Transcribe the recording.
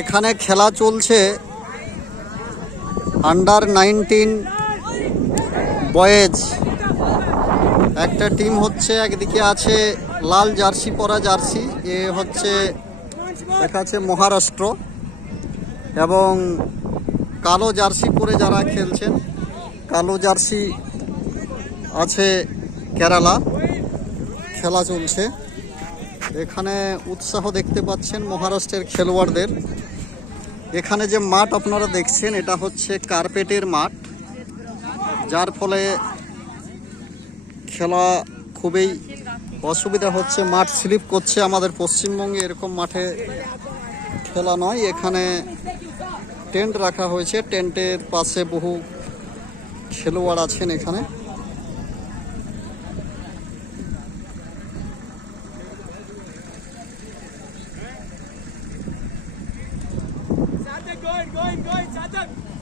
এখানে খেলা চলছে আন্ডার নাইনটিন বয়েজ একটা টিম হচ্ছে, একদিকে আছে লাল জার্সি, পরা জার্সি, এ হচ্ছে দেখাচ্ছে মহারাষ্ট্র এবং কালো জার্সি পরে যারা খেলছেন, কালো জার্সি আছে কেরালা। খেলা চলছে। এখানে উৎসাহ দেখতে পাচ্ছেন মহারাষ্ট্রের খেলোয়াড়দের। এখানে যে মাঠ আপনারা দেখছেন, এটা হচ্ছে কার্পেটের মাঠ। যার ফলে খেলা খুবই অসুবিধা হচ্ছে, মাঠ স্লিপ করছে আমাদের পশ্চিমবঙ্গে। এরকম মাঠে খেলা নয়, এখানে টেন্ট রাখা হয়েছে। টেন্টের পাশে বহু খেলোয়াড় আছেন এখানে। going, going, Sajan.